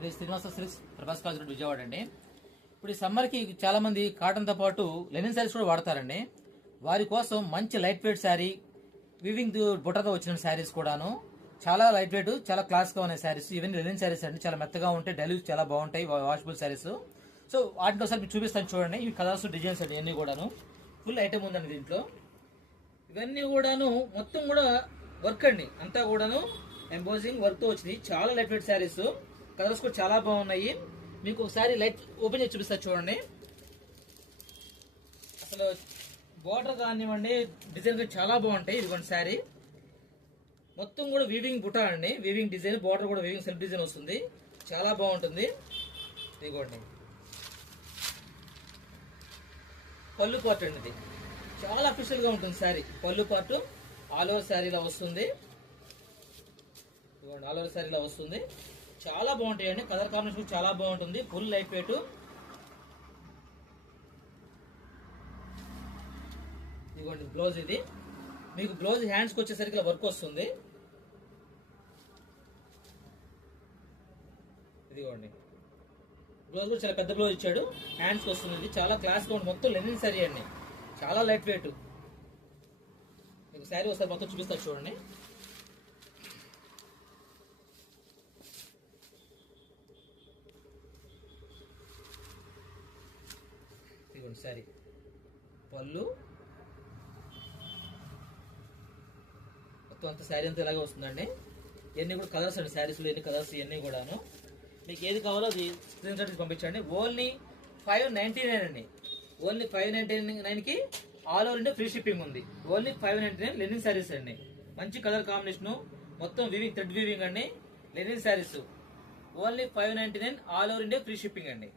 Shri Srinivasa silks Prabhas college road Vijayawada అండి. ఇప్పుడు ఈ సమ్మర్కి చాలా మంది కాటన్తో పాటు లెనిన్ శారీస్ కూడా వాడతారండి. వారి కోసం మంచి లైట్ వెయిట్ శారీ వివింగ్ బుట్టతో వచ్చిన శారీస్ కూడాను చాలా లైట్ వెయిట్, చాలా క్లాస్ గా ఉన్నాయి శారీస్. ఇవన్నీ లెనిన్ శారీస్ అండి, చాలా మెత్తగా ఉంటాయి, డైలీ చాలా బాగుంటాయి, వాషబుల్ శారీస్. సో వాటిని ఒకసారి మీకు చూపిస్తాను చూడండి. ఇవి కలర్స్ డిజైన్స్ అండి, ఇవన్నీ కూడాను ఫుల్ ఐటమ్ ఉందండి దీంట్లో. ఇవన్నీ కూడాను మొత్తం కూడా వర్క్ అండి, అంతా కూడాను ఎంబోజింగ్ వర్క్ తో వచ్చింది. చాలా లైట్ వెయిట్ శారీస్, కలర్స్ కూడా చాలా బాగున్నాయి. మీకు ఒకసారి లైట్ ఓపెన్ చేసి చూపిస్తా చూడండి. అసలు బోర్డర్ కానివ్వండి, డిజైన్ చాలా బాగుంటాయి. ఇదిగోండి శారీ మొత్తం కూడా వీవింగ్ బుటా అండి, వీవింగ్ డిజైన్, బోర్డర్ కూడా వీవింగ్ సెల్ఫ్ డిజైన్ వస్తుంది, చాలా బాగుంటుంది. ఇదిగోండి పళ్ళు పార్ట్ అండి, ఇది చాలా అఫీషియల్ గా ఉంటుంది శారీ. పళ్ళు పార్ట్ ఆల్ ఓవర్ శారీలా వస్తుంది, ఇదిగోండి ఆల్ ఓవర్ శారీలా వస్తుంది. చాలా బాగుంటాయి అండి, కలర్ కాంబినేషన్ చాలా బాగుంటుంది, ఫుల్ లైట్ వెయిట్. ఇదిగోండి బ్లౌజ్, ఇది మీకు బ్లౌజ్ హ్యాండ్స్ కి వచ్చేసరికి వర్క్ వస్తుంది. ఇదిగోండి బ్లౌజ్ కూడా చాలా పెద్ద బ్లౌజ్ ఇచ్చాడు, హ్యాండ్స్ కి వస్తుంది. ఇది చాలా క్లాస్ గా ఉంటుంది, మొత్తం లెనిన్ శారీ అండి, చాలా లైట్ వెయిట్. మీకు శారీ ఒకసారి మొత్తం చూపిస్తారు చూడండి. ఇదిగోండి శారీ పళ్ళు మొత్తం అంత శారీ అంతా ఇలాగే వస్తుందండి. ఇవన్నీ కూడా కలర్స్ అండి, శారీస్లో ఎన్ని కలర్స్ ఇవన్నీ కూడాను. మీకు ఏది కావాలో అది స్క్రీన్ షాట్ పంపించండి. ఓన్లీ 599 అండి, ఓన్లీ 599కి all over India free shipping ఉంది. ఓన్లీ 599 లెనిన్ శారీస్ అండి, మంచి కలర్ కాంబినేషన్, మొత్తం వీవింగ్ థ్రెడ్ వీవింగ్ అండి, linen saris. Only 599 all over India free shipping అండి.